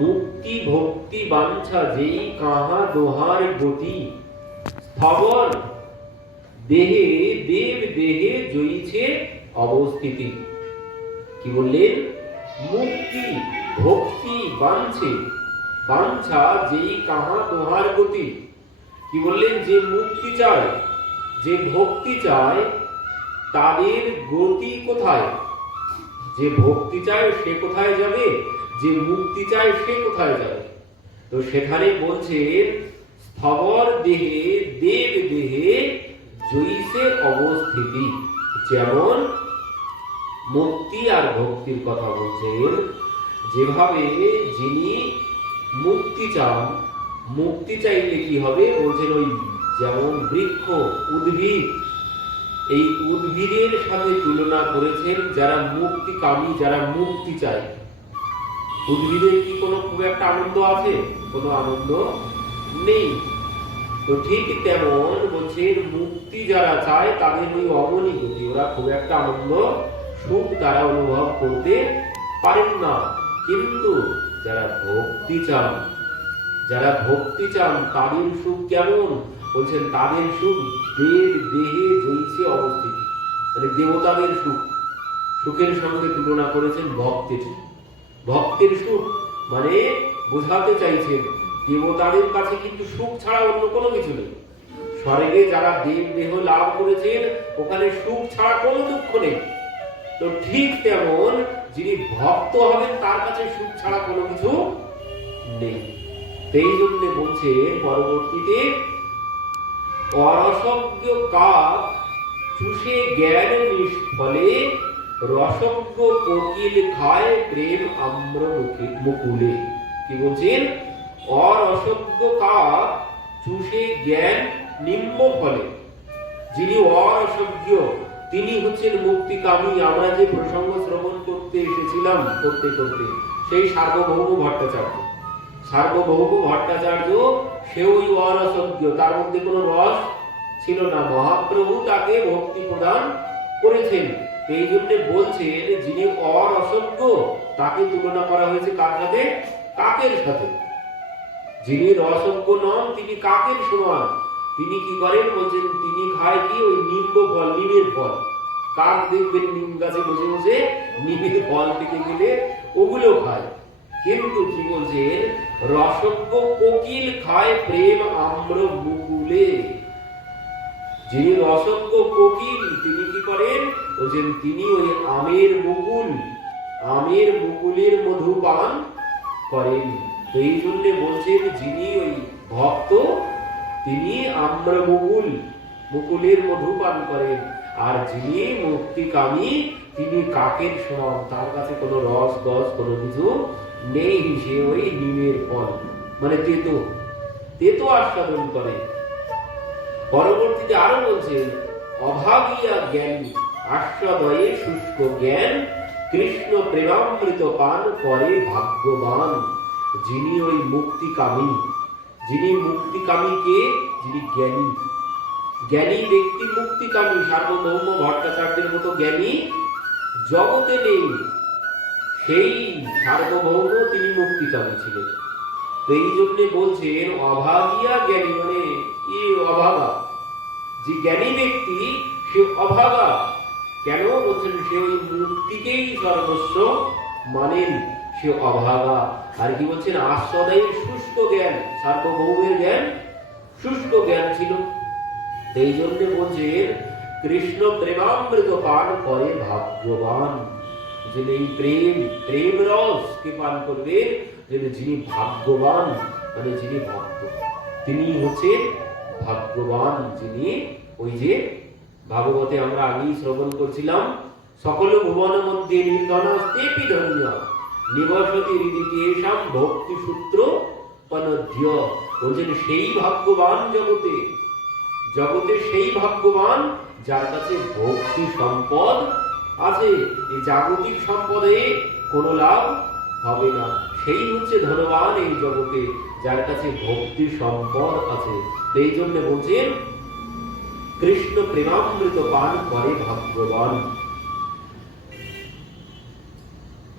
মুক্তি ভক্তি বাঞ্ছা যেই কাহা দোহার গতি, স্থবর দেহে দেব দেহে জয়ীছে অবস্থিতি। কি বললেন? মুক্তি ভক্তি বাঞ্ছে, বাঞ্ছা যেই কাহা দোহার গতি। কি বললেন? যে মুক্তি চায়, যে ভক্তি চায়, তাদের গতি কোথায়? যে ভক্তি চায় সে কোথায় যাবে? যে মুক্তি চায় সে কোথায় যাবে? তো সেখানে বলছেন স্থবর দেহে দেব দেহে জয়ীছে অবস্থিতি। যেমন মুক্তি আর ভক্তির কথা বলছেন, যেভাবে যিনি মুক্তি চান, মুক্তি চাইলে কি হবে বলছেন, ওই যেমন বৃক্ষ উদ্ভিদ, এই উদ্ভিদের সাথে তুলনা করেছেন যারা মুক্তিকামী, যারা মুক্তি চায়। উদ্ভিদের কি কোনো খুব একটা আনন্দ আছে? কোনো আনন্দ নেই। তো ঠিক তেমন বলছেন মুক্তি যারা চায় তাদের ওই অমনি গতি, ওরা খুব একটা আনন্দ সুখ তারা অনুভব করতে পারেন না। কিন্তু যারা ভক্তি চান, যারা ভক্তি চান তাদের সুখ কেমন বলছেন? তাদের সুখ দেব দেহে জয়ীছে অবস্থিতি, মানে দেবতাদের সুখ, সুখের সঙ্গে তুলনা করেছেন ভক্তের। ভক্তের সুখ মানে বোঝাতে চাইছেন দেবতাদের কাছে কিন্তু সুখ ছাড়া অন্য কোনো কিছু নেই। স্বর্গে যারা দেব দেহ লাভ করেছেন ওখানে সুখ ছাড়া কোনো দুঃখ নেই। তো ঠিক তেমন যিনি ভক্ত হবেন তার কাছে সুখ ছাড়া কোনো কিছু নেই। সেই জন্য বলছে পরবর্তীতে, অরসজ্ঞ কাক চুষে জ্ঞান নিষ্ফলে, রসজ্ঞ কোকিল খায় প্রেম আম্র মুকুলে। কি বলছেন? অরসজ্ঞ কাক চুষে জ্ঞান নিম্ন ফলে। যিনি অরসজ্ঞ তিনি হচ্ছেন মুক্তিকামী। আমরা যে প্রসঙ্গ শ্রবণ করতে এসেছিলাম করতে করতে, সেই সার্বভৌম ভট্টাচার্য, সার্বভৌম ভট্টাচার্য সে ওই অরসজ্ঞ, তার মধ্যে কোনো রস ছিল না। মহাপ্রভু তাকে ভক্তি প্রদান করেছেন। এই জন্য বলছেন যিনি অরসজ্ঞ তাকে তুলনা করা হয়েছে কার সাথে? কাকের সাথে। যিনি রসজ্ঞ নন তিনি কাকের সমান। তিনি কি করেন বলছেন? তিনি খায় কি? ওই নিম্ব ফল, নিমের ফল। কাক দেখবেন নিম গাছে বসে বসে নিমের ফল থেকে গেলে ওগুলো খায়। কিন্তু কি বলছেন? রসজ্ঞ কোকিল খায় প্রেম আম্র মুকুলে। যিনি রসজ্ঞ কোকিল তিনি কি করেন বলছেন? তিনি ওই আমের মুকুল, আমের মুকুলের মধু পান করেন। তো এই জন্য বলছেন যিনি ওই ভক্ত তিনি আম্র মুকুল, মুকুলের মধু পান করেন। আর যিনি মুক্তিকামী তিনি কাকের সমান, তার কাছে কোনো রস গস কোনো কিছু নেই। সে ওই নিমের ফল মানে তেতো, তেতো আস্বাদন করে। পরবর্তীতে আরো বলছেন, অভাগিয়া জ্ঞানী আস্বাদয়ে শুষ্ক জ্ঞান, কৃষ্ণ প্রেমামৃত পান করে ভাগ্যবান। যিনি ওই মুক্তিকামী, যিনি মুক্তিকামী কে? যিনি জ্ঞানী। জ্ঞানী ব্যক্তি মুক্তিকামী। সার্বভৌম ভট্টাচার্যের মতো জ্ঞানী জগতে নেই। সেই সার্বভৌম তিনি মুক্তিকামী ছিলেন। তো এই জন্য বলছেন অভাগিয়া জ্ঞানী, মানে কি? অভাগা। যে জ্ঞানী ব্যক্তি সে অভাগা। কেন বলছেন? সে ওই মুক্তিকেই সর্বস্ব মানেন, সে অভাগা। আর কি বলছেন? আস্বাদয়ে শুষ্ক জ্ঞান, সার্বভৌমের জ্ঞান শুষ্ক জ্ঞান ছিল। এই জন্য বলছেন কৃষ্ণ প্রেমামৃত পান করে ভাগ্যবান। যিনি এই প্রেম, প্রেম রস কে পান করবে, যিনি ভাগ্যবান মানে যিনি ভক্ত তিনি হচ্ছেন ভাগ্যবান। যিনি ওই যে ভাগবতে আমরা আগেই শ্রবণ করছিলাম, সকল ভুবন মধ্যে নির্ধনস্তেপি ধন্য নিবসতি হৃদিতে এষাম ভক্তি সূত্র পনধ্য। বলছেন সেই ভাগ্যবান জগতে, জগতে সেই ভাগ্যবান যার কাছে ভক্তি সম্পদ আছে। এই জাগতিক সম্পদে কোনো লাভ হবে না। সেই হচ্ছে ধনবান এই জগতে, যার কাছে ভক্তি সম্পদ আছে। এই জন্য বলছেন কৃষ্ণ প্রেমামৃত পান করে ভাগ্যবান।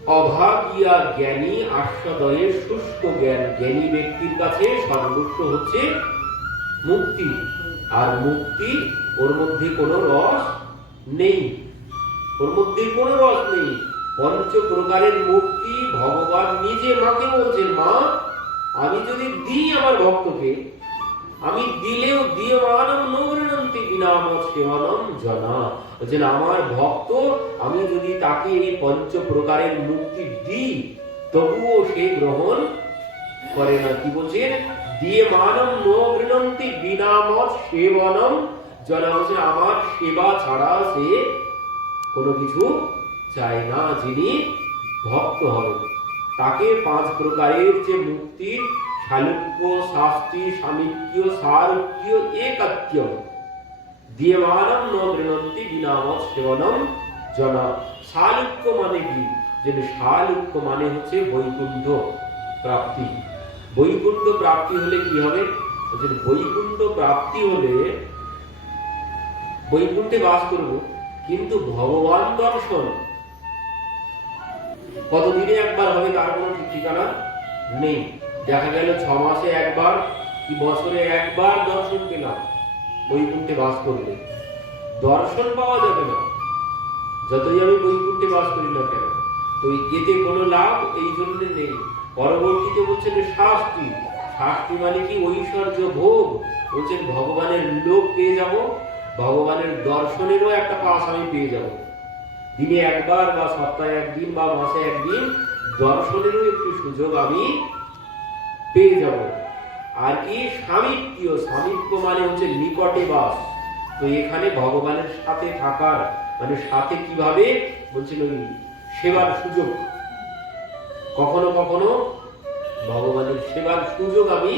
অভাগিয়া জ্ঞানী আস্বাদয়ে শুষ্ক জ্ঞান। জ্ঞানী ব্যক্তির কাছে সর্বস্ব হচ্ছে মুক্তি, আর মুক্তি ওর মধ্যে কোনো রস নেই, ওর মধ্যে কোনো রস নেই। পঞ্চ প্রকারের মুক্তি ভগবান নিজে মাকে বলছেন, মা আমি যদি দিই আমার ভক্তকে, আমি দিলেও দিয়মানম নগৃণন্তি বিনামত সেবনম জনা। বলছেন আমার ভক্ত আমি যদি তাকে এই পঞ্চ প্রকারের মুক্তি দিই তবুও সে গ্রহণ করে না। কি বলছেন? দিয়মানম নগৃণন্তি বিনামত সেবনম জনা। বলছেন আমার সেবা ছাড়া সে কোনো কিছু চায় না। যিনি ভক্ত হবেন তাকে পাঁচ প্রকারের যে মুক্তি, শালুক্য, শাস্তি, সামিক্য, সারুক্য, একাত্য, দিয়মানম ন গৃণন্তি বিনামত সেবনম জনা। শালুক্য মানে কি? যে শালুক্য মানে হচ্ছে বৈকুণ্ঠ প্রাপ্তি। বৈকুণ্ঠ প্রাপ্তি হলে কি হবে? বৈকুণ্ঠ প্রাপ্তি হলে বৈকুণ্ঠে বাস করব, কিন্তু ভগবান দর্শন কতদিনে একবার হবে তার কোনো ঠিক ঠিকানা নেই। দেখা গেল 6 মাসে একবার কি বছরে একবার দর্শন পেলাম, বৈকুণ্ঠে বাস করলে দর্শন পাওয়া যাবে না যতই আমি বৈকুণ্ঠে বাস করি না কেন। তো এতে কোনো লাভ এই জন্য নেই। পরবর্তীতে বলছেন শাস্তি। শাস্তি মানে কি? ঐশ্বর্য ভোগ। বলছেন ভগবানের লোক পেয়ে যাব, ভগবানের দর্শনেরও একটা পাস আমি পেয়ে যাব। দিনে একবার বা সপ্তাহে একদিন বা মাসে একদিন দর্শনেরও একটু সুযোগ আমি পেয়ে যাব। আর কি সামিপ্য? সামিপ্য মানে হচ্ছে নিকটে বাস। তো এখানে ভগবানের সাথে থাকার মানে সাথে কিভাবে? বলছেন ওই সেবার সুযোগ। কখনো কখনো ভগবানের সেবার সুযোগ আমি,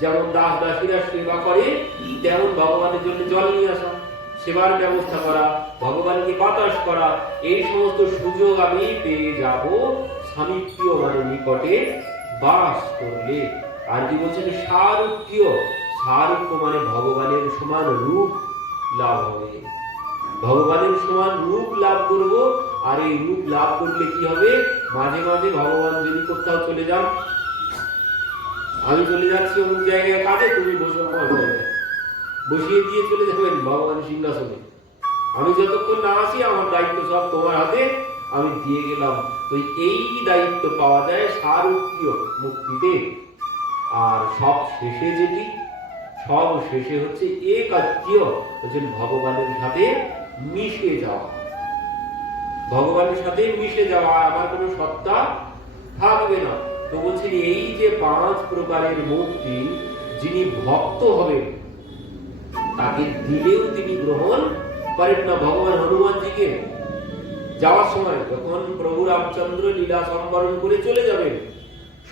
যেমন দাস দাসীরা সেবা করে তেমন ভগবানের জন্য জল নিয়ে আসা, সেবার ব্যবস্থা করা, ভগবানকে বাতাস করা, এই সমস্ত সুযোগ আমি পেয়ে যাব সামিপ্য মানে নিকটে বাস করলে। আর কি বলছেন? সারুক্য। সারুক্য মানে ভগবানের সমান রূপ লাভ হবে, ভগবানের সমান রূপ লাভ করব। আর এই রূপ লাভ করলে কি হবে? মাঝে মাঝে ভগবান যদি কোথাও চলে যান, আমি চলে যাচ্ছি অমুক জায়গায় কাজে, তুমি বসে আমার জায়গায় বসিয়ে দিয়ে চলে যাবেন ভগবান সিংহাসনে। আমি যতক্ষণ না আসি আমার দায়িত্ব সব তোমার হাতে আমি দিয়ে গেলাম। তো এই দায়িত্ব পাওয়া যায় সারুক্য মুক্তিতে। আর সব শেষে যেটি, সব শেষে হচ্ছে একাত্য, হচ্ছে ভগবানের সাথে মিশে যাওয়া। ভগবানের সাথে মিশে যাওয়া, আর আমার কোনো সত্তা থাকবে না। তো বলছেন এই যে 5 প্রকারের মুক্তি যিনি ভক্ত হবেন তাকে দিলেও তিনি গ্রহণ করেন না। ভগবান হনুমানজিকে যাওয়ার সময় যখন প্রভু রামচন্দ্র লীলা সম্বরণ করে চলে যাবেন,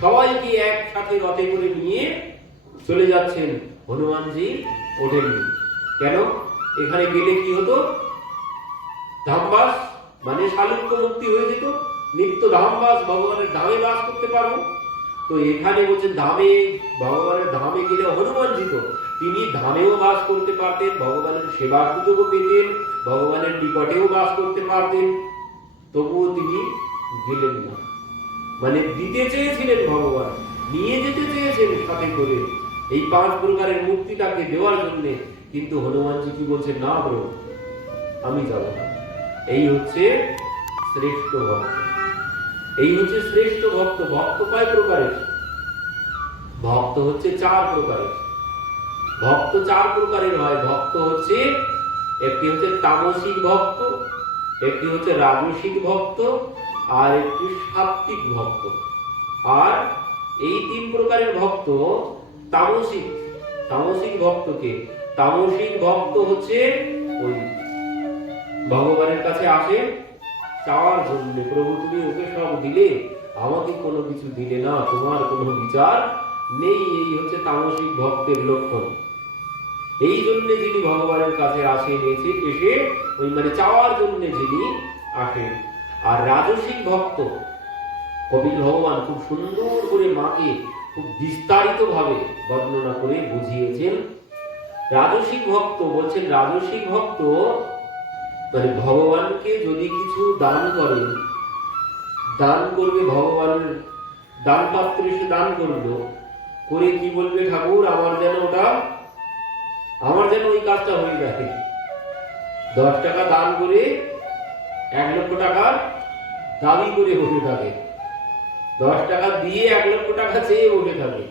সবাইকে একসাথে রথে করে নিয়ে চলে যাচ্ছেন, হনুমানজি ওঠেননি কেন? এখানে গেলে কি হতো? ধামবাস মানে শালুক্য মুক্তি হয়ে যেত, নিত্য ধামবাস, ভগবানের ধামে বাস করতে পারবো। তো এখানে বলছেন ধামে, ভগবানের ধামে গেলে হনুমানজি তো তিনি ধামেও বাস করতে পারতেন, ভগবানের সেবা সুযোগও পেতেন, ভগবানের নিকটেও বাস করতে পারতেন, তবুও তিনি গেলেন না। মানে দিতে চেয়েছিলেন ভগবান, নিয়ে যেতে চেয়েছেন সাথে করে এই 5 প্রকারের মুক্তিটাকে দেওয়ার জন্য, কিন্তু হনুমানজি কি বলছেন? না প্রভু আমি যাব না। এই হচ্ছে শ্রেষ্ঠ ভক্ত, এই হচ্ছে শ্রেষ্ঠ ভক্ত। ভক্ত কয় প্রকারের? ভক্ত হচ্ছে 4 প্রকারের। ভক্ত 4 প্রকারের হয়। ভক্ত হচ্ছে, একটি হচ্ছে তামসিক ভক্ত, একটি হচ্ছে রাজসিক ভক্ত, আর একটি সাত্ত্বিক ভক্ত। আর এই 3 প্রকারের ভক্ত তামসিক, তামসিক ভক্তকে, তামসিক ভক্ত হচ্ছে ওই ভগবানের কাছে আসে চাওয়ার জন্য, প্রভু তুমি ওকে সব দিলে আমাকে কোনো কিছু দিলে না, তোমার কোনো বিচার নেই। এই হচ্ছে তামসিক ভক্তের লক্ষণ। এই জন্য যিনি ভগবানের কাছে আসেন, এসে ওই মানে চাওয়ার জন্য যিনি আসেন। আর রাজসিক ভক্ত, কপিল ভগবান খুব সুন্দর করে মাকে খুব বিস্তারিত ভাবে বর্ণনা করে বুঝিয়েছেন। রাজসিক ভক্ত বলছেন, রাজসিক ভক্ত মানে ভগবানকে যদি কিছু দান করেন, দান করবে ভগবানের দান পাত্রে, সে দান করলো, করে কি বলবে, ঠাকুর আমার যেন ওই কাজটা হয়ে যায়। 10 টাকা দান করে 1 লক্ষ টাকার দাবি করে বসে থাকে, 10 টাকা দিয়ে 1 লক্ষ টাকা চেয়ে বসে থাকে।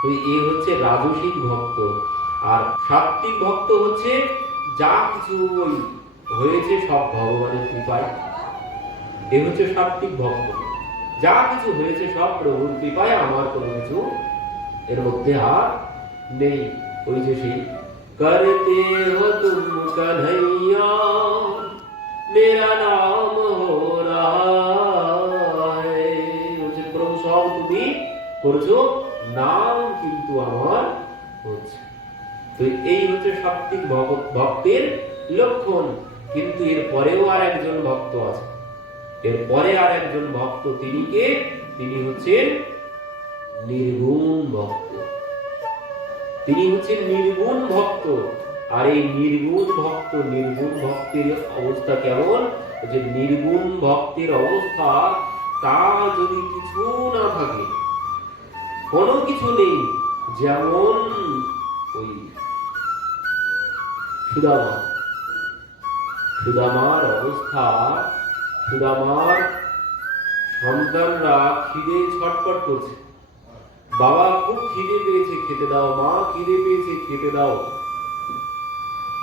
তো এই হচ্ছে রাজসিক ভক্ত। আর সাত্ত্বিক ভক্ত হচ্ছে যা কিছু হয়েছে সব ভগবানের কৃপায়। এ হচ্ছে সাত্ত্বিক ভক্ত, যা কিছু হয়েছে সব প্রভুর কৃপায়, আমার কোনো কিছু এর মধ্যে আর নেই। ওই যে সেই করতে হো তুম কन्हैया मेरा नाम हो रहा है, প্রভু সব তুমি করছো, নাম কিন্তু আমার হচ্ছে। তো এই হচ্ছে সাত্ত্বিক ভক্তের লক্ষণ। কিন্তু এর পরেও আর একজন ভক্ত আছে, এরপরে আর একজন ভক্ত। তিনি কে? তিনি হচ্ছেন নির্গুণ ভক্ত। তিনি হচ্ছেন নির্গুণ ভক্ত। আর এই নির্গুণ ভক্তের অবস্থা কেমন? যে নির্গুণ ভক্তের অবস্থা, তা যদি কিছু না থাকে, কোনো কিছু নেই, যেমন ওই সুদামার অবস্থা। সুদামার সন্তানরা খিদে ছটফট করছে, বাবা খুব খিদে পেয়েছে, খেতে দাও, মা খিদে পেয়েছে, খেতে দাও।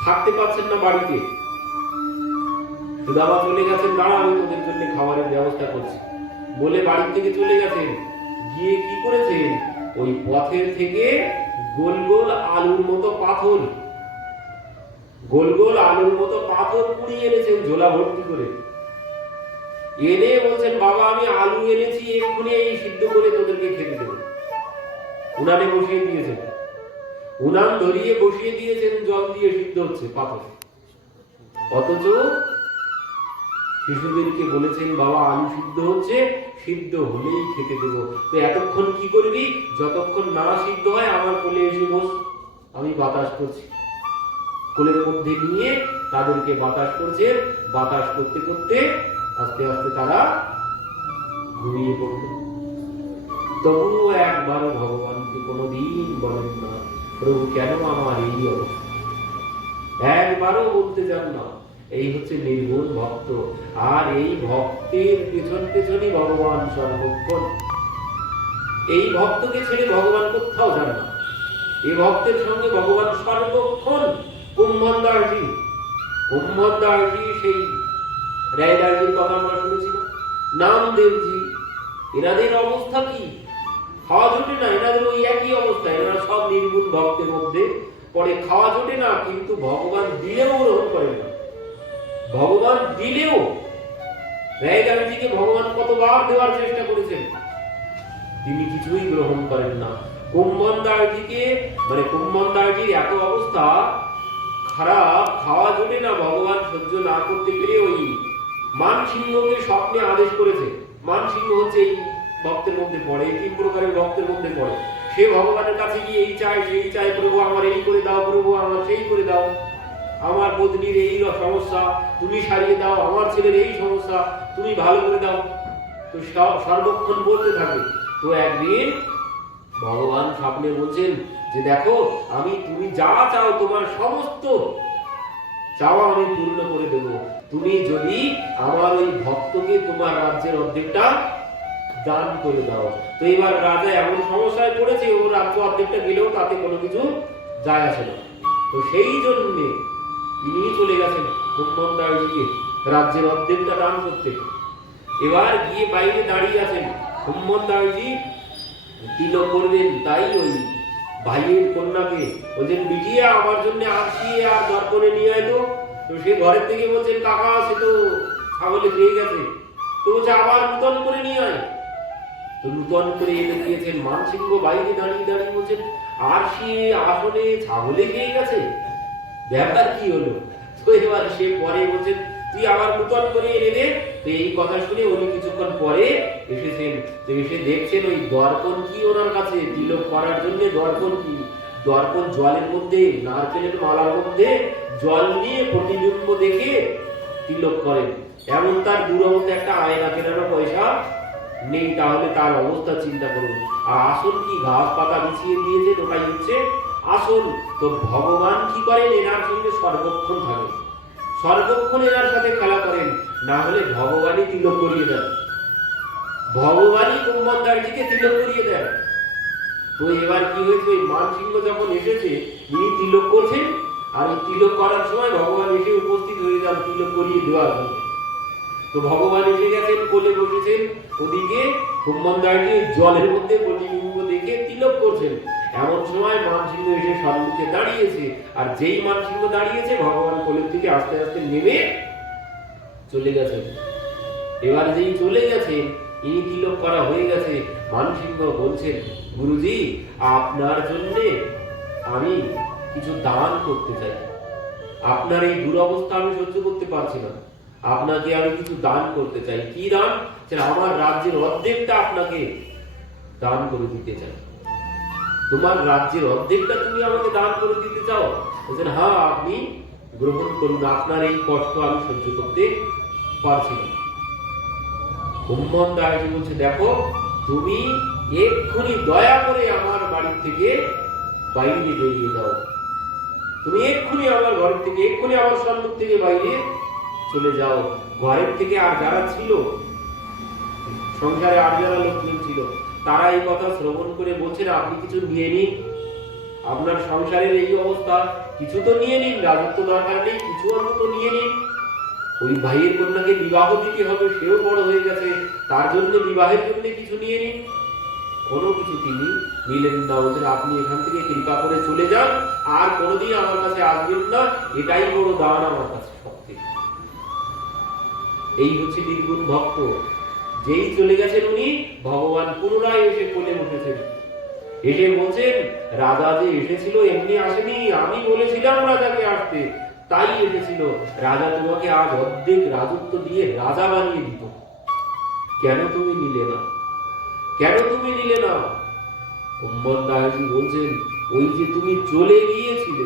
থাকতে পারছেন না বাড়িতে। সুদামা চলে গেছেন, দাঁড়া আমি তোদের জন্য খাবারের ব্যবস্থা করছি বলে বাড়ি থেকে চলে গেছেন। গিয়ে কি করেছেন? ওই পথের থেকে গোল গোল আলুর মতো পাথর কুড়িয়ে এনেছেন ঝোলা ভর্তি করে। এনে বলছেন, বাবা আমি আলু এনেছি, এক্ষুনি এই সিদ্ধ করে তোদেরকে খেতে দেবো। উনানে বসিয়ে দিয়েছেন, উনান ধরিয়ে বসিয়ে দিয়েছেন, জল দিয়ে সিদ্ধ হচ্ছে পাথর। অথচ শিশুদেরকে বলেছেন, বাবা আলু সিদ্ধ হচ্ছে, সিদ্ধ হলেই খেতে দেব। তো এতক্ষণ কি করবি? যতক্ষণ না সিদ্ধ হয় আমার কোলে এসে বস, আমি বাতাস করছি। কোলের মধ্যে নিয়ে তাদেরকে বাতাস করছে, বাতাস করতে করতে আস্তে আস্তে তারা ঘুমিয়ে পড়ল। তবুও একবারও ভগবানকে কোনোদিন বলেন না, প্রভু কেন আমার এই অবস্থা, একবারও বলতে চান না। এই হচ্ছে নির্গুণ ভক্ত। আর এই ভক্তের পেছনই ভগবান সর্বক্ষণ। এই ভক্তকে ছেড়ে ভগবান কোথাও যান না। এই ভক্তের সঙ্গে ভগবান সর্বক্ষণ। কুম্ভদাসজি সেই রায়দাসজির কথা আমরা শুনেছি না, নামদেবজি, এনাদের অবস্থা কি? খাওয়া জোটে না, এনাদের ওই একই অবস্থা। এনারা সব নির্গুণ ভক্তের মধ্যে পরে, খাওয়া জোটে না, কিন্তু ভগবান দিলেও গ্রহণ করেন না। ভগবান দিলেও, রায়দাসজিকে ভগবান কতবার দেওয়ার চেষ্টা করেছেন, তিনি কিছুই গ্রহণ করেন না। কুম্ভদাসজির এত অবস্থা খারাপ, খাওয়া জোটে না, ভগবান সহ্য না করতে পেরে ওই মানসিংহকে স্বপ্নে আদেশ করেছে। মানসিংহ হচ্ছে এই ভক্তের মধ্যে পড়ে, এই 3 প্রকারের ভক্তের মধ্যে পড়ে। সে ভগবানের কাছে গিয়ে এই চাই সেই চাই, প্রভু আমার এই করে দাও, প্রভু আমার সেই করে দাও, আমার পত্নীর এই সমস্যা তুমি সারিয়ে দাও, আমার ছেলের এই সমস্যা তুমি ভালো করে দাও। তো সর্বক্ষণ বলতে থাকে। তো একদিন ভগবান স্বপ্নে বলছেন যে দেখো, আমি তুমি যা চাও তোমার সমস্ত চাওয়া আমি পূর্ণ করে দেব, তুমি যদি আমার ওই ভক্তকে তোমার রাজ্যের অর্ধেকটা দান করে দাও। তো এবার রাজা এমন সমস্যায় পড়েছে, ও রাজ্য অর্ধেকটা গেলেও তাতে কোনো কিছু যায় আসে না। তো সেই জন্যে তিনি চলে গেছেন কুম্ভদাসজিকে রাজ্যের অর্ধেকটা দান করতে। এবার গিয়ে বাইরে দাঁড়িয়ে আছেন কুম্ভদাসজি, তিলক করবেন, তাই ওই ভাইয়ের কন্যাকে বলছেন, বিটিয়া আমার জন্য আসিয়ে আর দর্পণে নিয়ে আয় তো। তো সে ঘরের থেকে বলছেন, কাকা সে তো ছাগলে খেয়ে গেছে। তো বলছে, আবার নূতন করে নিয়ে আয়। তো নূতন করে এনে দিয়েছেন। মানসিংহ বাইরে দাঁড়িয়ে দাঁড়িয়ে বলছেন, আর সে আসলে ছাগলে খেয়ে গেছে, ব্যাপার কি হলো? তো এবার সে পরে বলছেন, তুই আবার নূতন করে এনে দে। তো এই কথা শুনে উনি কিছুক্ষণ পরে এসেছেন। তো এসে দেখছেন ওই দর্পণ কি ওনার কাছে, তিলক করার জন্য দর্পণ কি? দর্পণ জলের মধ্যে, নারকেলের মালার মধ্যে জল নিয়ে প্রতিবিম্ব দেখে তিলক করেন। এমন তার দুরবস্থা, একটা আয়না কেনারও পয়সা নেই, তাহলে তার অবস্থা চিন্তা করুন। আর আসন কি ঘাস পাতা বিছিয়ে দিয়েছে, ওটাই হচ্ছে আসন। তো ভগবান কি করেন, এনার সঙ্গে সর্বক্ষণ থাকে, সর্বক্ষণ এনার সাথে খেলা করেন, না হলে ভগবানই তিলক করিয়ে দেন, ভগবানই কুম্ভনদারজিকে তিলক করিয়ে দেন। তো এবার কি হয়েছে, ওই মানসিংহ যখন এসেছে, ইনি তিলক করছেন, আর এই তিলক করার সময় ভগবান এসে উপস্থিত হয়ে যান তিলক করিয়ে দেওয়ার জন্য। তো ভগবান এসে গেছেন, কোলে বসেছেন, ওদিকে কুম্ভনদারজি জলের মধ্যে প্রতিবিম্ব দেখে তিলক করছেন। এমন সময় মানসিংহ এসে সম্মুখে দাঁড়িয়েছে, আর যেই মানসিংহ দাঁড়িয়েছে, ভগবান কোলের থেকে আস্তে আস্তে নেমে চলে গেছেন। এবার যেই চলে গেছেন, ইনি তিলক করা হয়ে গেছে, মানসিংহ বলছেন, গুরুজি আপনার জন্য আমি কিছু দান করতে চাই, আপনার এই দুরবস্থা আমি সহ্য করতে পারছি না, আপনাকে আমি কিছু দান করতে চাই। কি দান? আমার রাজ্যের অর্ধেকটা আপনাকে দান করে দিতে চাই। তোমার রাজ্যের অর্ধেকটা তুমি আমাকে দান করে দিতে চাও? বলছেন হ্যাঁ, আপনি গ্রহণ করুন, আপনার এই কষ্ট আমি সহ্য করতে পারছি না। কুম্ভনদারজি বলছে, দেখো তুমি এক্ষুনি দয়া করে আমার বাড়ি থেকে বাইরে বেরিয়ে যাও, তুমি এক্ষুনি আমার ঘর থেকে, এক্ষুনি আমার সম্মুখ থেকে বাইরে চলে যাও। ঘরের থেকে আর যারা ছিল, সংসারে আর যারা লোকজন ছিল, তারা এই কথা শ্রবণ করে বলছেন, আপনি কিছু নিয়ে নিন, আপনার সংসারের এই অবস্থা, কিছু তো নিয়ে নিন, রাজত্ব দরকার নেই, কিছু অন্তত নিয়ে নিন। ওই ভাইয়ের কন্যাকে বিবাহ দিতে হবে, সেও বড় হয়ে গেছে, তার জন্য বিবাহের জন্য কিছু নিয়ে নিন। কোনো কিছু তিনি নিলেন না, বলছেন আপনি এখান থেকে কৃপা করে চলে যান, আর কোনোদিন আমার কাছে আসবেন না, এটাই বড় দান আমার কাছে সবথেকে। এই হচ্ছে নির্গুণ ভক্ত। যেই চলে গেছেন উনি, ভগবান পুনরায় এসে কোলে বসেছেন, এসে বলছেন, রাজা যে এসেছিল এমনি আসেনি, আমি বলেছিলাম রাজাকে আসতে, তাই এসেছিল। রাজা তোমাকে আজ অর্ধেক রাজত্ব দিয়ে রাজা বানিয়ে দিত, কেন তুমি নিলে না, কেন তুমি নিলে না? কুম্ভনদারজি বলছেন, ওই যে তুমি চলে গিয়েছিলে,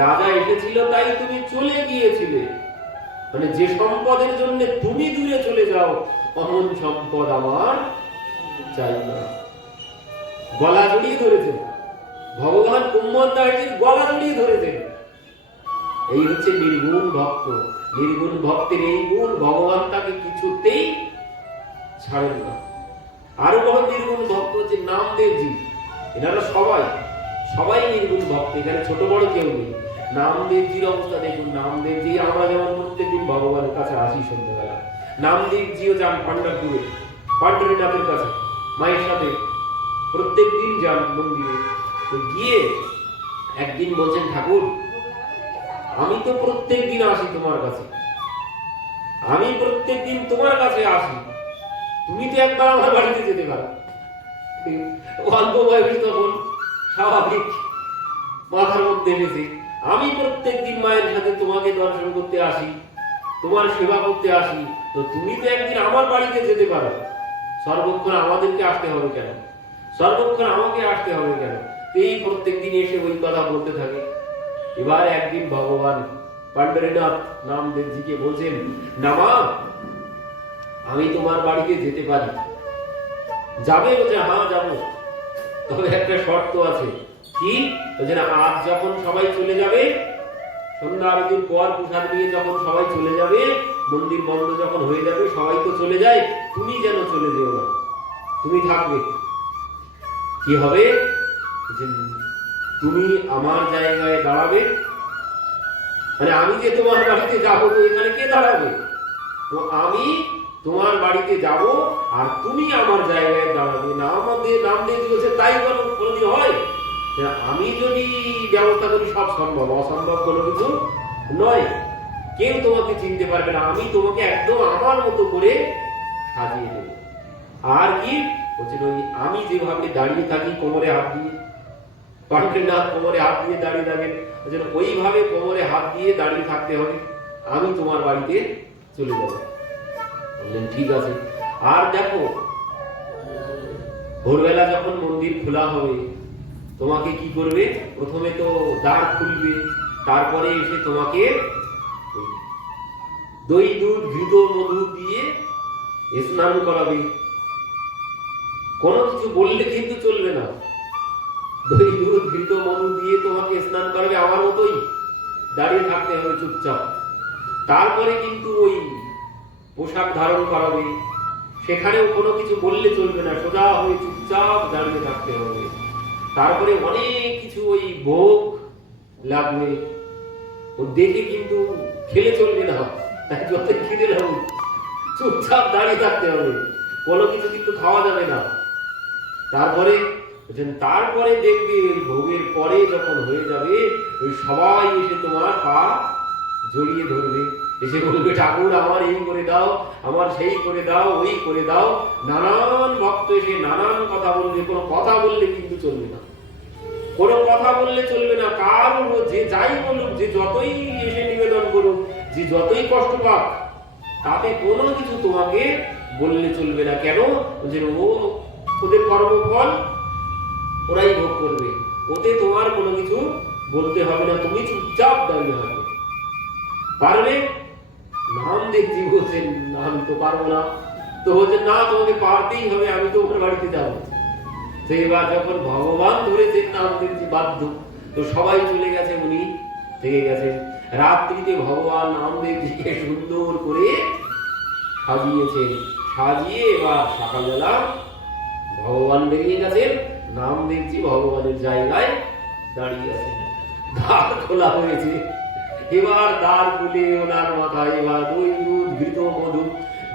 রাজা এসেছিল তাই তুমি চলে গিয়েছিলে, মানে যে সম্পদের জন্য তুমি দূরে চলে যাও, অমন সম্পদ আমার চাই না। গলা জড়িয়ে ধরেছেন ভগবান, কুম্ভনদারজির গলা জড়িয়ে ধরেছেন। এই হচ্ছে নির্গুণ ভক্ত। নির্গুণ ভক্তের এই গুণ, ভগবান তাকে কিছুতেই ছাড়েন না। আরো বড় নির্গুণ ভক্ত হচ্ছে নামদেবজি। এনারা সবাই নির্গুণ ভক্ত, এখানে ছোট বড় কেউ নেই। নামদেবজির অবস্থা দেখুন। নামদেবজি, আমরা যেমন প্রত্যেকদিন ভগবানের কাছে আসি সন্ধ্যাবেলা, নামদেবজিও যান পাণ্ডবপুরে, পাণ্ডরীনাথের কাছে মায়ের সাথে প্রত্যেকদিন যান মন্দিরে। তো গিয়ে একদিন বলছেন, ঠাকুর আমি তো প্রত্যেকদিন আসি তোমার কাছে, আমি প্রত্যেকদিন তোমার কাছে আসি, তুমি তো একবার আমার বাড়িতে যেতে পারো। অল্প বয়স তখন স্বাভাবিক মাথার মধ্যে এসেছে, আমি প্রত্যেকদিন মায়ের সাথে তোমাকে দর্শন করতে আসি, তোমার সেবা করতে আসি, তো তুমি তো একদিন আমার বাড়িতে যেতে পারো, সর্বক্ষণ আমাদেরকে আসতে হবে কেন, সর্বক্ষণ আমাকে আসতে হবে কেন? এই প্রত্যেকদিন এসে ওই কথা বলতে থাকে। এবার একদিন ভগবান পাণ্ডরীনাথ নামদেবজিকে বলছেন, নামা আমি তোমার বাড়িতে যেতে পারি, যাবে? বলছে হ্যাঁ যাবো, তবে একটা শর্ত আছে। কি? বলছে না, আজ যখন সবাই চলে যাবে, সন্ধ্যা আরতির পর প্রসাদ নিয়ে যখন সবাই চলে যাবে, মন্দির বন্ধ যখন হয়ে যাবে, সবাই তো চলে যায়, তুমি যেন চলে যেও না, তুমি থাকবে। কি হবে? তুমি আমার জায়গায় দাঁড়াবে, মানে আমি যে তোমার বাড়িতে যাবো, তো এখানে কে দাঁড়াবে? তো আমি তোমার বাড়িতে যাব, আর তুমি আমার জায়গায় দাঁড়াবে না। আমাদের নামদেবজি বলছে, তাই কোনোদিন হয়? আমি যদি ব্যবস্থা করি সব সম্ভব, অসম্ভব কোনো কিছু নয়। কেউ তোমাকে চিনতে পারবে না, আমি তোমাকে একদম আমার মতো করে সাজিয়ে দেব। আর কি বলছেন, ওই আমি যেভাবে দাঁড়িয়ে থাকি কোমরে হাত দিয়ে, পাণ্ডরীনাথ কোমরে হাত দিয়ে দাঁড়িয়ে থাকেন, ওইভাবে কোমরে হাত দিয়ে দাঁড়িয়ে থাকতে হবে, আমি তোমার বাড়িতে চলে যাব। বললেন ঠিক আছে। আর দেখো, ভোরবেলা যখন মন্দির খোলা হবে, তোমাকে কি করবে? প্রথমে তো দ্বার খুলবে, তারপরে এসে তোমাকে দই দুধ ঘৃত মধু দিয়ে স্নান করাবে। কোনো কিছু বললে কিন্তু চলবে না। দই দুধ ঘৃত মধু দিয়ে তোমাকে স্নান করাবে, আমার মতোই দাঁড়িয়ে থাকতে হবে চুপচাপ। তারপরে কিন্তু ওই পোশাক ধারণ করাবে, সেখানেও কোনো কিছু বললে চলবে না, সোজা হয়ে চুপচাপ দাঁড়িয়ে থাকতে হবে। তারপরে অনেক কিছু ওই ভোগ লাগবে, ও দেখে কিন্তু খেলে চলবে না, তাই যত খিদে লাগুক চুপচাপ দাঁড়িয়ে থাকতে হবে, কোনো কিছু কিন্তু খাওয়া যাবে না। তারপরে দেখবে ওই ভোগের পরে যখন হয়ে যাবে, ওই সবাই এসে তোমার পা জড়িয়ে ধরবে, এসে বলবে ঠাকুর আমার এই করে দাও, আমার সেই করে দাও, ওই করে দাও। নানান ভক্ত এসে নানান কথা বলবে, কোনো কথা বললে কিন্তু চলবে না, কোনো কথা বললে চলবে না। কারণ যে যাই বলুক, যে যতই এসে নিবেদন করুক, যে যতই কষ্ট পাক, তাতে কোনো কিছু তোমাকে বললে চলবে না। কেন? যে ওদের কর্মফল ওরাই ভোগ করবে, ওতে তোমার কোনো কিছু বলতে হবে না, তুমি চুপচাপ দাঁড়িয়ে হবে। পারবে? নামদেবজি বলছেন আমি তো পারবো না। তো বলছেন না, তোমাকে পারতেই হবে, আমি তো ওখানে বাড়িতে যাবো। তো এবার যখন ভগবান ধরেছেন নামদেবজি বাধ্য, তো সবাই চলে গেছে, উনি থেকে গেছে। রাত্রিতে ভগবান নামদেবজিকে সুন্দর করে সাজিয়েছেন, সাজিয়ে এবার সকালবেলা ভগবান বেরিয়ে গেছেন, নামদেবজি ভগবানের জায়গায় দাঁড়িয়ে আছেন। দ্বার খোলা হয়েছে, এবার দ্বার খুলে ওনার মাথায় এবার দই দুধ ঘৃত মধু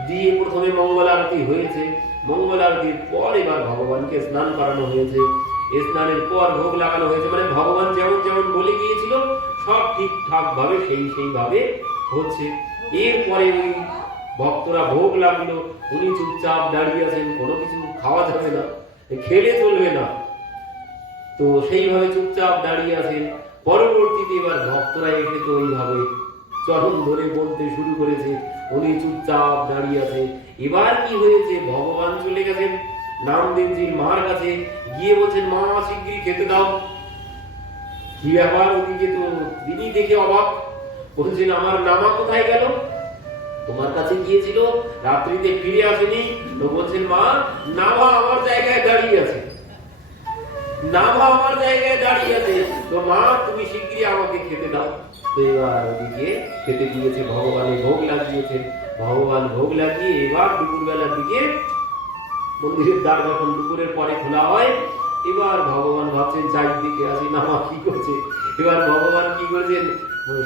দিয়ে প্রথমে মঙ্গল আরতি হয়েছে। মঙ্গল আরতির পর এবার ভগবানকে স্নান করানো হয়েছে। স্নানের পর ভোগ লাগানো হয়েছে, মানে ভগবান যেমন যেমন বলে গিয়েছিল সব ঠিকঠাক ভাবে সেইভাবে হচ্ছে। এরপরে ওই ভক্তরা ভোগ লাগলো, উনি চুপচাপ দাঁড়িয়ে আছেন, কোনো কিছু খাওয়া যাবে না, খেলে চলবে না, তো সেইভাবে চুপচাপ দাঁড়িয়ে আছেন। পরবর্তীতে এবার ভক্তরা এসে তো ওইভাবে চরণ ধরে বলতে শুরু করেছে, উনি চুপচাপ দাঁড়িয়ে আছে। এবার কি হয়েছে, ভগবান চলে গেছেন নামদেবজির মার কাছে, গিয়ে বলছেন মা শিগগিরই খেতে দাও। কি ব্যাপার? ওদিকে তো তিনি দেখে অবাক, বলছেন আমার নামা কোথায় গেল? তোমার কাছে গিয়েছিল, রাত্রিতে ফিরে আসেনি। তো বলছেন মা নামা আমার জায়গায় দাঁড়িয়ে আছে, নামা আমার জায়গায় দাঁড়িয়ে আছে, তো মা তুমি শিগগিরই আমাকে খেতে দাও। তো এবার ওদিকে খেতে দিয়েছে, ভগবানের ভোগ লাগিয়েছেন। ভগবান ভোগ লাগিয়ে এবার দুপুরবেলার দিকে মন্দিরের দ্বার যখন দুপুরের পরে খোলা হয়, এবার ভগবান ভাবছেন চারিদিকে আছে নামা কি করছে। এবার ভগবান কি করছেন,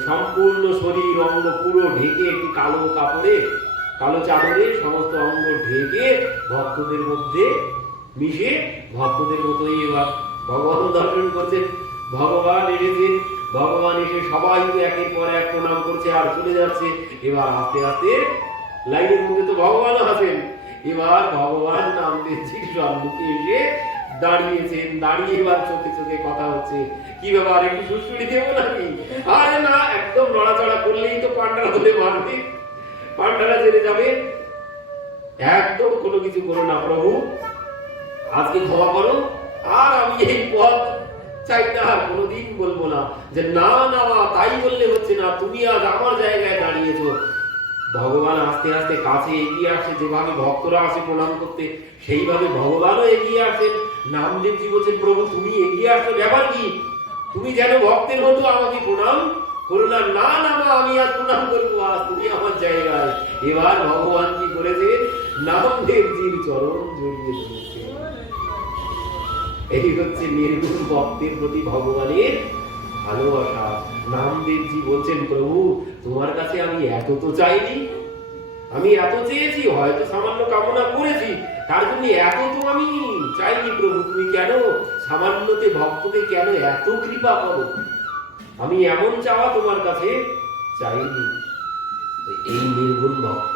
সম্পূর্ণ শরীর অঙ্গ পুরো ঢেকে একটি কালো কাপড়ে, কালো চাদরে সমস্ত অঙ্গ ঢেকে ভক্তদের মধ্যে মিশে ভক্তদের মতোই এবার ভগবান দর্শন করছেন। ভগবান এসেছেন, ভগবান এসে সবাই তো একের পর এক প্রণাম করছে আর চলে যাচ্ছে। এবার আস্তে আস্তে লাইনের মধ্যে তো ভগবান আছেন, এবার ভগবান নামদেবজির সম্মুখে এসে দাঁড়িয়েছেন। দাঁড়িয়ে এবার চোখে চোখে কথা হচ্ছে, কি ব্যাপার একটু সুড়সুড়ি দেবো নাকি? আরে না, একদম নড়াচড়া করলেই তো পান্ডারা ধরে মারবে, পান্ডারা জেনে যাবে। একদম কোনো কিছু করো না প্রভু, আজকে ক্ষমা করো, আর আমি এই পথ চাই না, আর কোনোদিন বলবো না যে না নামা, তাই বললে হচ্ছে না, তুমি আজ আমার জায়গায় দাঁড়িয়েছো। ভগবান আস্তে আস্তে কাছে এগিয়ে আসে, যেভাবে ভক্তরা আসে প্রণাম করতে সেইভাবে ভগবানও এগিয়ে আসেন। নামদেবজি বলছেন প্রভু তুমি এগিয়ে আসো, ব্যাপার কি? তুমি যেন ভক্তের মতো আমাকে প্রণাম করো না। না নামা, আমি আজ প্রণাম করবো, আজ তুমি আমার জায়গায়। এবার ভগবান কি করেছে, নামদেবজির চরণ জড়িয়ে ধরেছে। এই হচ্ছে নির্গুণ ভক্তের প্রতি ভগবানের ভালোবাসা। নামদেবজি বলছেন প্রভু তোমার কাছে আমি এত তো চাইনি, আমি এত চেয়েছি, হয়তো সামান্য কামনা করেছি, তার জন্য এত তো আমি চাইনি প্রভু, তুমি কেন সামান্যতে ভক্তকে কেন এত কৃপা করো? আমি এমন চাওয়া তোমার কাছে চাইনি। এই নির্গুণ ভক্ত,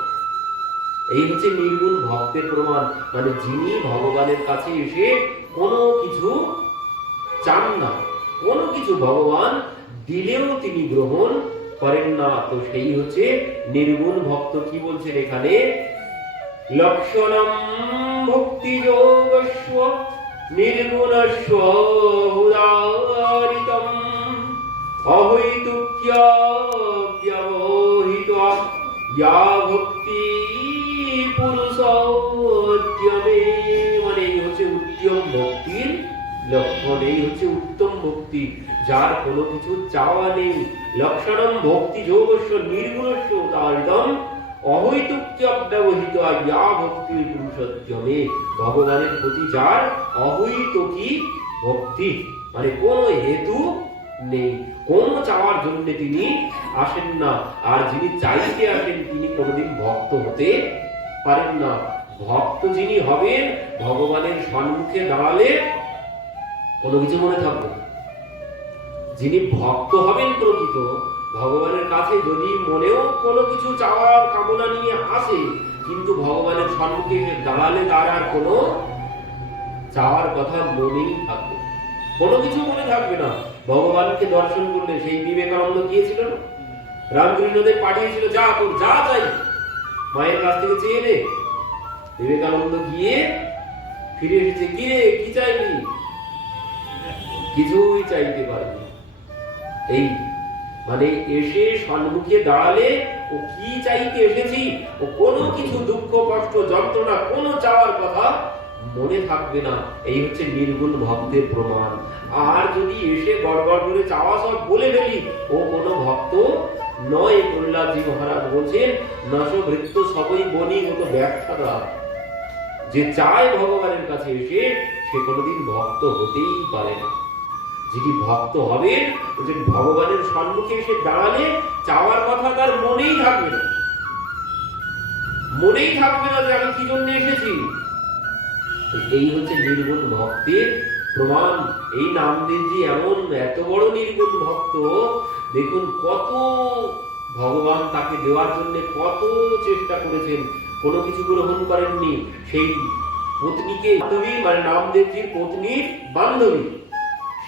এই হচ্ছে নির্গুণ ভক্তের প্রমাণ, মানে যিনি ভগবানের কাছে এসে কোনো কিছু চান না, কোনো কিছু ভগবান দিলেও তিনি গ্রহণ করেন না, তো সেই হচ্ছে নির্গুণ ভক্ত। কি বলছেন এখানে, লক্ষণম ভক্তি যোগস্ব নির্গুণস্ব উদারিতম অহৈতুক্য ব্যবহিত ইয়া ভক্তি পুরুষোত্তমে, মানে এই হচ্ছে উত্তম ভক্তির লক্ষণ, এই হচ্ছে উত্তম ভক্তি, যার কোনো কিছু চাওয়া নেই। লক্ষণম ভক্তি যোগস্য নির্গুণস্য উদাহৃতম অহৈতুক্য ব্যবহৃত ইয়া ভক্তি পুরুষোত্তমে, ভগবানের প্রতি যার অহৈতুকী ভক্তি, মানে কোনো হেতু নেই, কোন চাওয়ার জন্য তিনি আসেন না। আর যিনি চাইতে আসেন তিনি কোনোদিন ভক্ত হতে পারেন না। ভক্ত যিনি হবেন, ভগবানের সম্মুখে দাঁড়ালে কোনো কিছু মনে থাকবে না। যিনি ভক্ত হবেন প্রকৃত, ভগবানের কাছে যদি মনেও কোনো কিছু চাওয়ার কামনা নিয়ে আসে, কিন্তু ভগবানের সম্মুখে দাঁড়ালে তার আর কোনো চাওয়ার কথা মনেই থাকবে, কোনো কিছু মনে থাকবে না। ভগবানকে দর্শন করলে, সেই বিবেকানন্দ গিয়েছিল না, রামকৃষ্ণদেব পাঠিয়েছিল, যা তোর যা চাই মায়ের কাছ থেকে চেয়ে নে। বিবেকানন্দ গিয়ে ফিরে এসেছে, কি রে কি চাইলি? কিছুই চাইতে পারবি। এই মানে এসে সম্মুখে দাঁড়ালে ও কি চাইতে এসেছি, ও কোনো কিছু দুঃখ কষ্ট যন্ত্রণা কোনো চাওয়ার কথা মনে থাকবে না। এই হচ্ছে নির্গুণ ভক্তের প্রমাণ। আর যদি এসে গড়গড় করে চাওয়া সব বলে ফেলি, ও কোনো ভক্ত নয়। প্রহ্লাদজি মহারাজ বলছেন, নশ ভৃত্য সবই বনি, ও তো ব্যর্থতা। যে চায় ভগবানের কাছে এসে, সে কোনোদিন ভক্ত হতেই পারে না। যিনি ভক্ত হবেন, যে ভগবানের সম্মুখে এসে দাঁড়ালে চাওয়ার কথা তার মনেই থাকবে না, মনেই থাকবে না যে আমি কি জন্য এসেছি। এই হচ্ছে নির্গুণ ভক্তের প্রমাণ। এই নামদেবজি এমন এত বড় নির্গুণ ভক্ত, দেখুন কত ভগবান তাকে দেওয়ার জন্য কত চেষ্টা করেছেন, কোনো কিছু গ্রহণ করেননি। সেই পত্নীকে, মানে নামদেবজির পত্নীর বান্ধবী,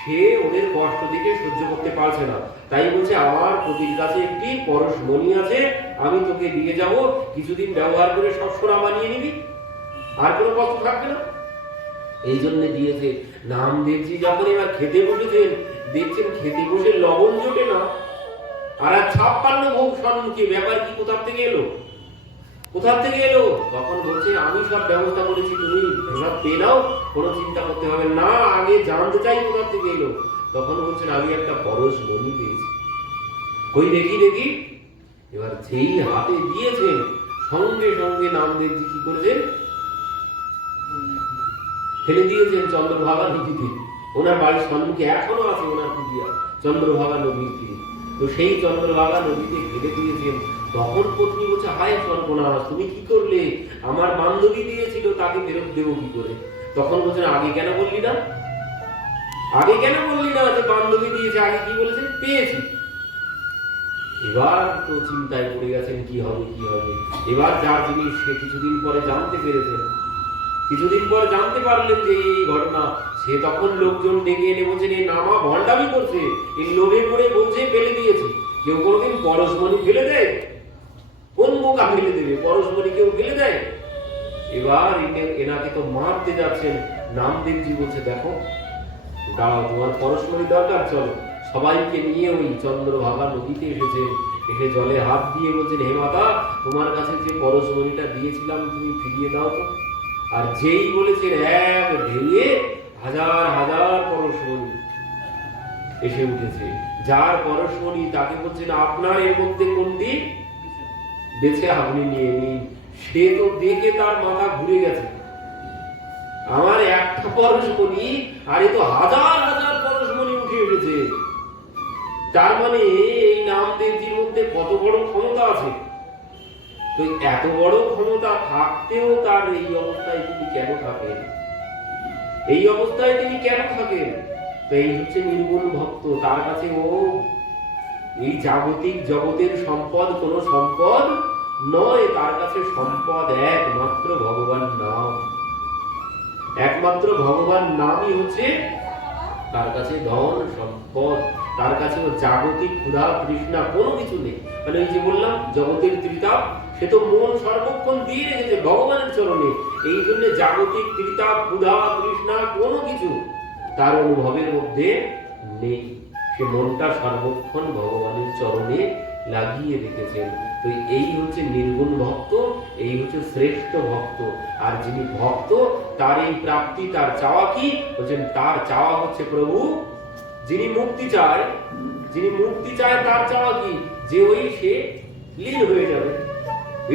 সে ওদের কষ্ট দেখে সহ্য করতে পারছে না, তাই বলছে আমার পতির কাছে একটি পরশমণি আছে, আমি তোকে দিয়ে যাব, কিছুদিন ব্যবহার করে সব সোনা বানিয়ে নিবি, আর কোনো কষ্ট থাকবে না। এই জন্য দিয়েছে। নামদেবজি যখন এবার খেতে বসেছেন, দেখছেন খেতে বসে লবণ জোটে না, আর 56 ভোগ সম্মুখে, ব্যাপার কি কোথা থেকে এলো, কোথা থেকে এলো? তখন বলছে আমি সব ব্যবস্থা করেছি, তুমি সব পেয়ে নাও, কোনো চিন্তা করতে হবে না, আগে জানতে চাই কোথা থেকে এলো। তখন বলছেন আমি একটা পরশমণি পেয়েছি, কই দেখি দেখি। এবার যেই হাতে দিয়েছেন, সঙ্গে সঙ্গে নামদেবজি কি করেছেন, ফেলে দিয়েছেন চন্দ্রভাগা নদীতে। ওনার বাড়ির সম্মুখে এখনো আছে ওনার কুটিয়া, চন্দ্রভাগা নদীর তীরে। তো সেই চন্দ্রভাগা নদীতে ফেলে দিয়েছেন। তখন পত্নী বলছে, হায় সর্বনাশ, তুমি কি করলে? আমার বান্ধবী দিয়েছিল, তাকে ফেরত দেবো কি করে? তখন বলছেন আগে কেন বললি না, আগে কেন বললি না যে বান্ধবী দিয়েছে? আগে কি বলেছেন, পেয়েছি। এবার তো চিন্তায় পড়ে গেছেন, কি হবে কি হবে। এবার যার জিনিস সে কিছুদিন পরে জানতে পেরেছেন, কিছুদিন পর জানতে পারলেন যে এই ঘটনা। সে তখন লোকজন ডেকে এনে বলছেন এই নামা ভণ্ডামি করছে, এই লোভে পড়ে বলছে ফেলে দিয়েছি। কেউ কোনোদিন পরশমণি ফেলে দেয়? কোন বোকা ফেলে দেবে পরশমণি? কেউ ফেলে দেয়? এবার এনাকে তো মারতে যাচ্ছেন। নামদেবজি বলছে, দেখো দাঁড়াও, তোমার পরশমণি দরকার, চলো। সবাইকে নিয়ে ওই চন্দ্রভাগা নদীতে এসেছেন। এসে জলে হাত দিয়ে বলছেন, হে মাতা, তোমার কাছে যে পরশমণিটা দিয়েছিলাম তুমি ফিরিয়ে দাও তো। আর যেই বলেছেন, এক ঢেউয়ে হাজার হাজার পরশমণি এসে উঠেছে। যার পরশমণি তাকে বলছেন, আপনার এর মধ্যে কোনটি বেছে আপনি নিয়ে নিন। সে তো দেখে তার মাথা ঘুরে গেছে, আমার একটা পরশমণি, আর এ তো হাজার হাজার পরশমণি উঠে এসেছে। তার মানে এই নামদেবজির মধ্যে কত বড় ক্ষমতা আছে। তো এত বড় ক্ষমতা থাকতেও তার এই অবস্থায় তিনি কেন থাকেন? এই অবস্থায় তিনি কেন থাকেন? তো এই হচ্ছে নির্গুণ ভক্ত। তার কাছে ও এই জাগতিক জগতের সম্পদ কোনো সম্পদ নয়। তার কাছে সম্পদ একমাত্র ভগবান নাম। একমাত্র ভগবান নামই হচ্ছে তার কাছে ধন সম্পদ। তার কাছে জাগতিক ক্ষুধা তৃষ্ণা কোনো কিছু নেই। মানে এই যে বললাম জগতের ত্রিতাপ, সে তো মন সর্বক্ষণ দিয়ে রেখেছে ভগবানের চরণে। এই জন্য জাগতিক ত্রিতাপ ক্ষুধা তৃষ্ণা কোনো কিছু তার অনুভবের মধ্যে নেই। সে মনটা সর্বক্ষণ ভগবানের চরণে লাগিয়ে রেখেছেন। তো এই হচ্ছে নির্গুণ ভক্ত, এই হচ্ছে শ্রেষ্ঠ ভক্ত। আর যিনি ভক্ত তার এই প্রাপ্তি, তার চাওয়া কি বলছেন? তার চাওয়া হচ্ছে প্রভু। যিনি মুক্তি চায়, যিনি মুক্তি চায় তার চাওয়া কি? যে ওই সে লীন হয়ে যাবে।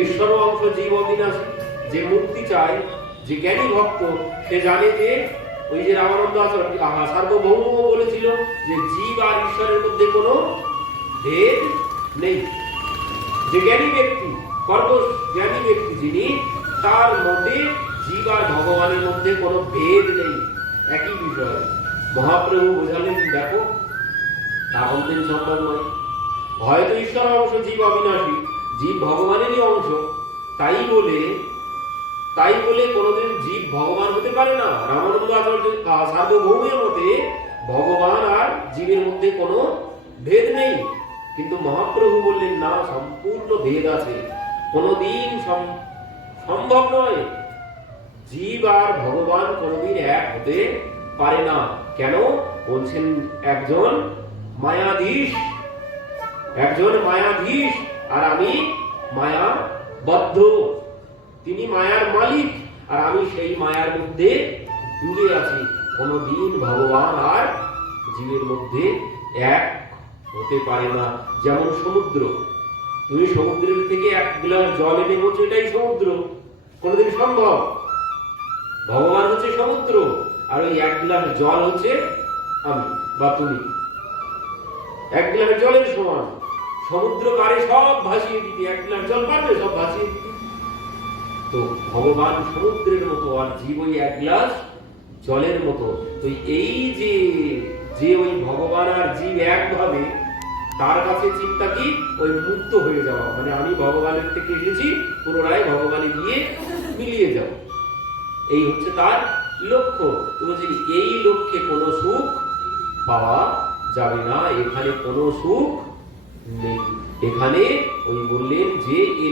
ঈশ্বর অংশ জীব অবিনাশী। যে মুক্তি চায়, যে জ্ঞানী ভক্ত, সে জানে যে ওই যে রামানন্দ সার্বভৌম বলেছিল যে জীব আর ঈশ্বরের মধ্যে কোনো ভেদ নেই। যে জ্ঞানী ব্যক্তি, কর্কশ জ্ঞানী ব্যক্তি যিনি, তার মতে জীব আর ভগবানের মধ্যে কোনো ভেদ নেই, একই বিষয়। মহাপ্রভু বোঝালেন, দেখো তা কোনদিন সম্ভব নয়। হয়তো ঈশ্বর অংশ জীব অবিনাশী, জীব ভগবানেরই অংশ, তাই বলে কোনোদিন জীব ভগবান হতে পারে না। রামানন্দ আচার্য সার্বভৌমের মতে ভগবান আর জীবের মধ্যে কোনো ভেদ নেই। কিন্তু মহাপ্রভু বললেন না, সম্পূর্ণ ভেদ আছে, কোনোদিন সম্ভব নয়। জীব আর ভগবান কোনোদিন এক হতে পারে না। কেন বলছেন? একজন মায়াধীশ আর আমি মায়াবদ্ধ। তিনি মায়ার মালিক আর আমি সেই মায়ার মধ্যে ডুবে আছি। কোনোদিন ভগবান আর জীবের মধ্যে এক হতে পারে না। যেমন সমুদ্র, তুমি সমুদ্রের থেকে এক গ্লাস জল এনে বলছো এটাই সমুদ্র, কোনোদিন সম্ভব? ভগবান হচ্ছে সমুদ্র আর ওই এক গ্লাস জল হচ্ছে আমি বা তুমি। এক গ্লাস জলের সমান। সমুদ্র পারে সব ভাসিয়ে দিতে, এক গ্লাস জল পারবে সব ভাসিয়ে দিতে? তো ভগবান সমুদ্রের মতো আর জীব ওই এক গ্লাস জলের মতো। তো এই যে ওই ভগবান আর জীব একভাবে, তার কাছে চিন্তা কি? ওই মুক্ত হয়ে যাওয়া, মানে আমি ভগবানের থেকে এসেছি, পুনরায় ভগবানে গিয়ে মিলিয়ে যাব, এই হচ্ছে তার লক্ষ্য। তো বলছেন এই লক্ষ্যে কোনো সুখ পাওয়া যাবে না, এখানে কোনো সুখ নেই। এখানে ওই বললেন যে এ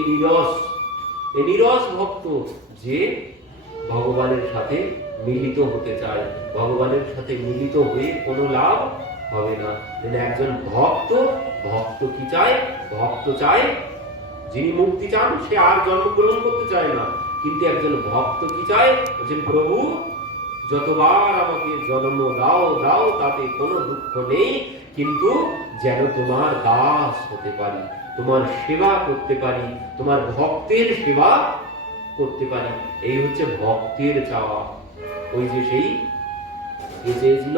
নিরস ভক্ত, যে ভগবানের সাথে মিলিত হতে চায়। ভগবানের সাথে মিলিত হয়ে কোনো লাভ হবে না। একজন ভক্ত কি চায়? ভক্ত চায়, যিনি মুক্তি চান সে আর জন্মগ্রহণ করতে চায় না। কিন্তু একজন ভক্ত কি চায়? বলছেন প্রভু যতবার আমাকে জন্ম দাও তাতে কোনো দুঃখ নেই, কিন্তু যেন তোমার দাস হতে পারি, তোমার সেবা করতে পারি, তোমার ভক্তের সেবা করতে পারি। এই হচ্ছে ভক্তের চাওয়া। ওই যে সেই চেয়েছিল,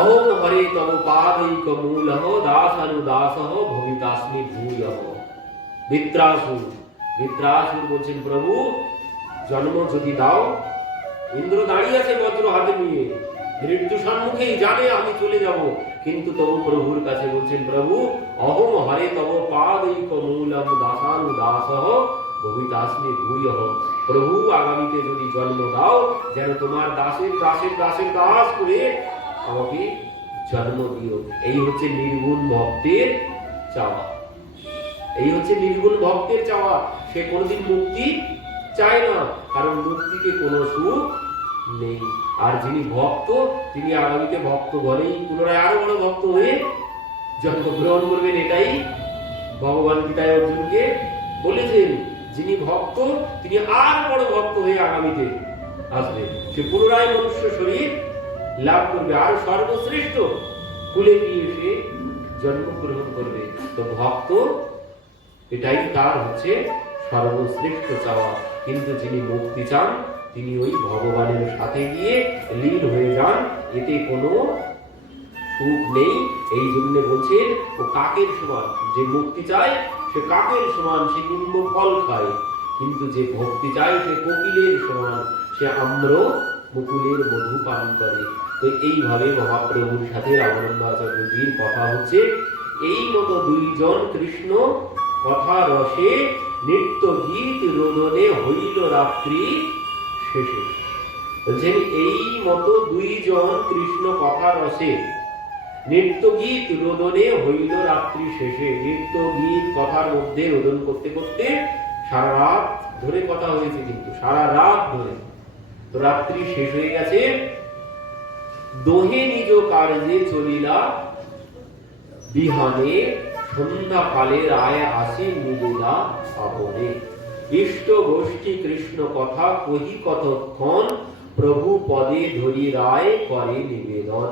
অহং হরে তব পাদৈক মূলঃ দাসানুদাসঃ ভবিতাস্মি ভূয়ঃ। বৃত্রাসুর বলছেন প্রভু জন্ম যদি দাও, ইন্দ্র দাঁড়িয়ে আছে বজ্র হাতে নিয়ে, মৃত্যু সম্মুখেই জানে আমি চলে যাব, কিন্তু তবু প্রভুর কাছে বলছেন প্রভু অহং হরে তব পাদৈক মূলঃ দাসানুদাসঃ ভবিতাস্মি ভূয়ঃ। প্রভু আগামীতে যদি জন্ম দাও, যেন তোমার দাসের দাস করে আমাকে জন্ম দিও। এই হচ্ছে নির্গুণ ভক্তের চাওয়া। এই হচ্ছে নির্গুণ ভক্তের চাওয়া। সে কোনোদিন মুক্তি চায় না, কারণ মুক্তিতে কোনো সুখ নেই। আর যিনি ভক্ত, তিনি আগামীতে ভক্ত ঘরেই পুনরায় আরো বড় ভক্ত হয়ে জন্মগ্রহণ করবেন। এটাই ভগবান গীতায় অর্জুনকে বলেছেন। যিনি ভক্ত তিনি আর বড় ভক্ত হয়ে আগামীতে আসবে। সে পুনরায় মনুষ্য শরীর লাভ করবে, আর সর্বশ্রেষ্ঠ কুলে গিয়ে সে জন্মগ্রহণ করবে। তো ভক্ত এটাই তার হচ্ছে সর্বশ্রেষ্ঠ চাওয়া। কিন্তু যিনি মুক্তি চান, তিনি ওই ভগবানের সাথে গিয়ে লীন হয়ে যান, এতে কোনো সুখ নেই। এই জন্য বলছেন ও কাকের সমান। যে মুক্তি চায় সে কাকের সমান, সে নিম্ন ফল খায়। কিন্তু যে ভক্তি চায় সে কোকিলের সমান, সে আম্র মুকুলের মধু পান করে। তো এইভাবে মহাপ্রভুর সাথে রামানন্দ আচার্যজির কথা হচ্ছে। এই মতো দুইজন কৃষ্ণ কথা রসে নৃত্য গীত রোদনে হইল রাত্রি শেষে। বলছেন এই মতো দুইজন কৃষ্ণ কথা রসে নৃত্য গীত রোদনে হইল রাত্রি শেষে। নৃত্য গীত কথার মধ্যে রোদন করতে করতে সারা রাত ধরে কথা হয়েছে, কিন্তু সারা রাত ধরে। তো রাত্রি শেষ হয়ে গেছে। দোহে নিজ কার্যে চলিলা বিহানে সন্ধ্যাকালে রায় আসে নিবেদা আপনে। ইষ্ট গোষ্ঠী কৃষ্ণ কথা কহি কতক্ষণ, প্রভু পদে ধরি রায় করে নিবেদন।